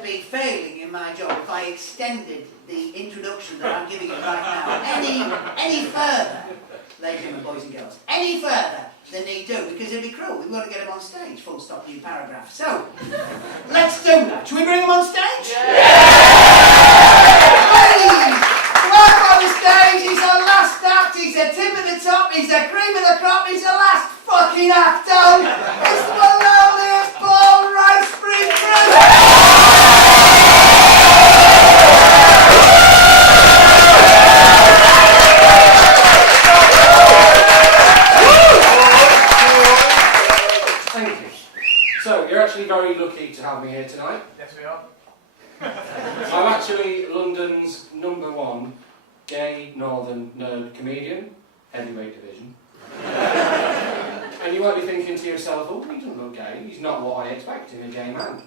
I'd be failing in my job if I extended the introduction that I'm giving it right now any further, ladies and boys and girls, any further than need do, because it'd be cruel. We've got to get them on stage, full stop, new paragraph. So, let's do that. Shall we bring them on stage? Please, welcome on the stage. He's our last act. He's the tip of the top. He's the cream of the crop. He's the last fucking act on. It's the loneliest Paul Risebury-Crisp. Very lucky to have me here tonight. Yes, we are. I'm actually London's #1 gay northern nerd comedian, heavyweight division. And you might be thinking to yourself, oh, he doesn't look gay. He's not what I expect in a gay man.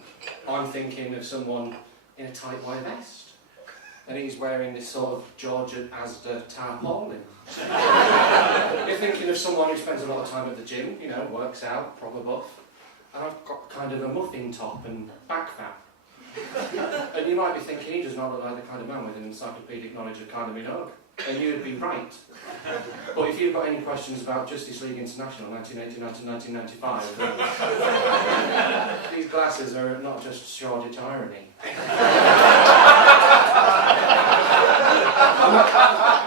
I'm thinking of someone in a tight white vest. And he's wearing this sort of Georgia Asda tarpaulin. You're thinking of someone who spends a lot of time at the gym, you know, works out, proper buff. And I've got kind of a muffin top and back fat. And you might be thinking, he does not look like the kind of man with an encyclopedic knowledge of kind of my dog. And you'd be right. But if you've got any questions about Justice League International 1989 to 1995, these glasses are not just Shoreditch irony.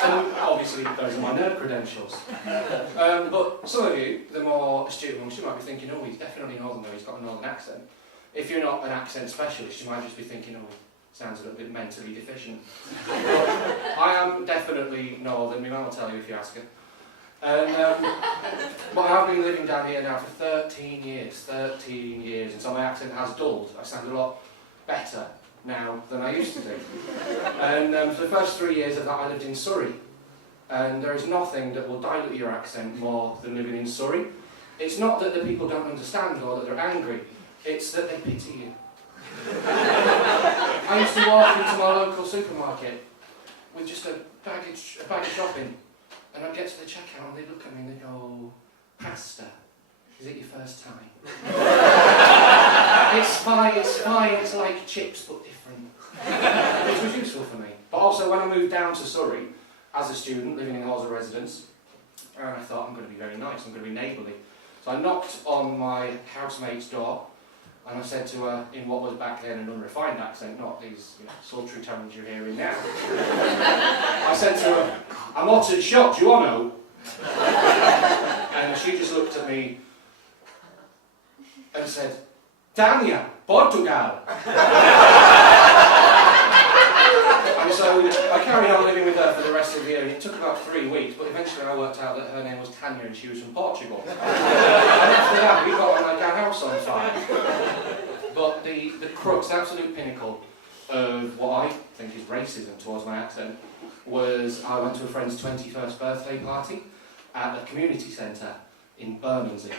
And obviously those are my nerd credentials. But some of you, the more astute amongst you, might be thinking, oh, he's definitely northern though, he's got a northern accent. If you're not an accent specialist, you might just be thinking, oh, sounds a little bit mentally deficient. I am definitely northern, my mum will tell you if you ask her. And, but I've been living down here now for 13 years, and so my accent has dulled. I sound a lot better now than I used to do. And for the first 3 years of that I lived in Surrey. And there is nothing that will dilute your accent more than living in Surrey. It's not that the people don't understand or that they're angry, it's that they pity you. I used to walk into my local supermarket with just a bag of shopping, and I'd get to the checkout and they'd look at me and they'd go, pasta, is it your first time? It's fine, it's like chips but different. Which was useful for me. But also when I moved down to Surrey, as a student, living in halls of residence, and I thought, I'm going to be very nice, I'm going to be neighbourly. So I knocked on my housemate's door, and I said to her, in what was back then an unrefined accent, not these sultry tones you're hearing now. I said to her, I'm hot and shot, do you want to know? And she just looked at me and said, Tanya, Portugal. And so I carried on living with her for the rest of the year, and it took about 3 weeks, but eventually I worked out that her name was Tanya and she was from Portugal. And after that we got like our house on fire. But the crux, the absolute pinnacle of what I think is racism towards my accent was I went to a friend's 21st birthday party at a community centre in Bermondsey.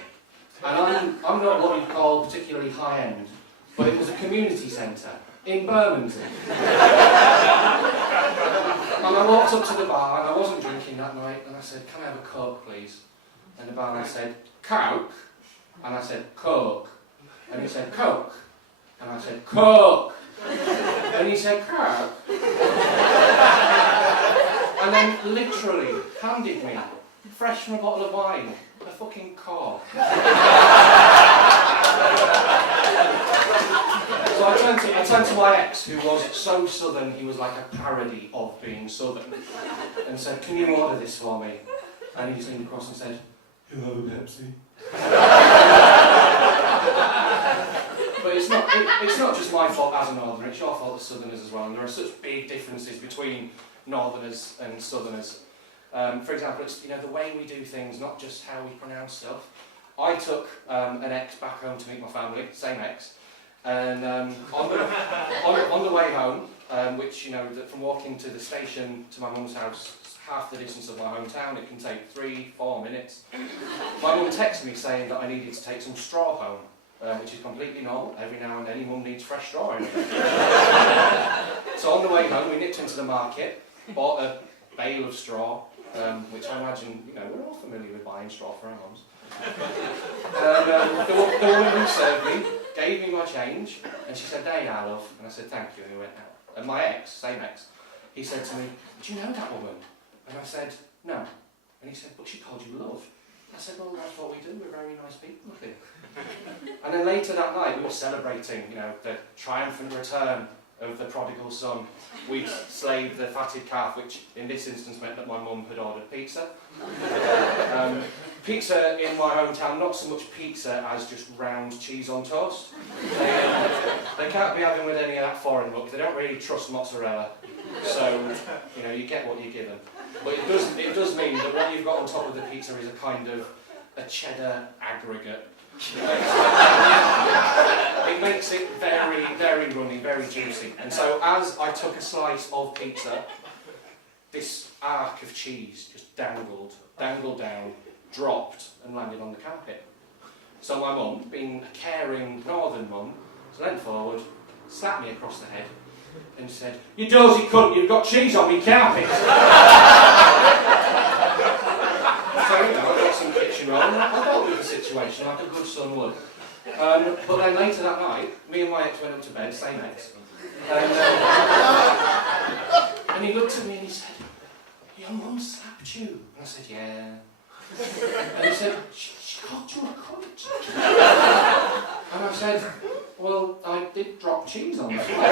And I'm not what you'd call particularly high-end, but it was a community centre in Bermondsey. And I walked up to the bar, and I wasn't drinking that night, and I said, can I have a Coke, please? And the barman said, Coke? And I said, Coke. And he said, Coke? And I said, Coke. And he said, Coke. And then literally handed me, fresh from a bottle of wine, a fucking cork. So I turned to my ex, who was so southern he was like a parody of being southern, and said, can you order this for me? And he just leaned across and said, you'll have a Pepsi. But it's not just my fault as a northerner, it's your fault as southerners as well, and there are such big differences between northerners and southerners. For example, it's the way we do things, not just how we pronounce stuff. I took an ex back home to meet my family, same ex, and on the way home, which from walking to the station to my mum's house, half the distance of my hometown, it can take 3-4 minutes. My mum texted me saying that I needed to take some straw home, which is completely normal. Every now and then, your mum needs fresh straw in it. So on the way home, we nipped into the market, bought a bale of straw, which I imagine, we're all familiar with buying straw for our mums. And the woman who served me gave gave me my change, and she said, "There you are, love." And I said, "Thank you," and we went out. And my ex, same ex, he said to me, "Do you know that woman?" And I said, "No." And he said, "But she called you love." I said, "Well, that's what we do, we're very nice people, I think." And then later that night, we were celebrating, the triumphant return of the prodigal son. We'd slayed the fatted calf, which in this instance meant that my mum had ordered pizza. Pizza in my hometown, not so much pizza as just round cheese on toast. They can't be having with any of that foreign look. They don't really trust mozzarella. So, you get what you're given. But it does mean that what you've got on top of the pizza is a kind of a cheddar aggregate. It makes it very, very runny, very juicy. And so as I took a slice of pizza, this arc of cheese just dangled down, dropped and landed on the carpet. So my mum, being a caring northern mum, leant forward, slapped me across the head and said, "You dozy cunt, you've got cheese on me carpet." So, I got some kitchen roll and I dealt with the situation like a good son would. But then later that night, me and my ex went up to bed, same ex, and he looked at me and he said, "Your mum slapped you?" And I said, "Yeah." And he said, she called you a cunt." And I said, "Well, I did drop cheese on the floor."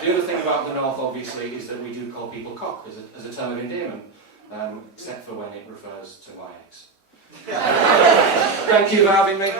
The other thing about the North, obviously, is that we do call people cock as a term of endearment, except for when it refers to my ex. Thank you for having me.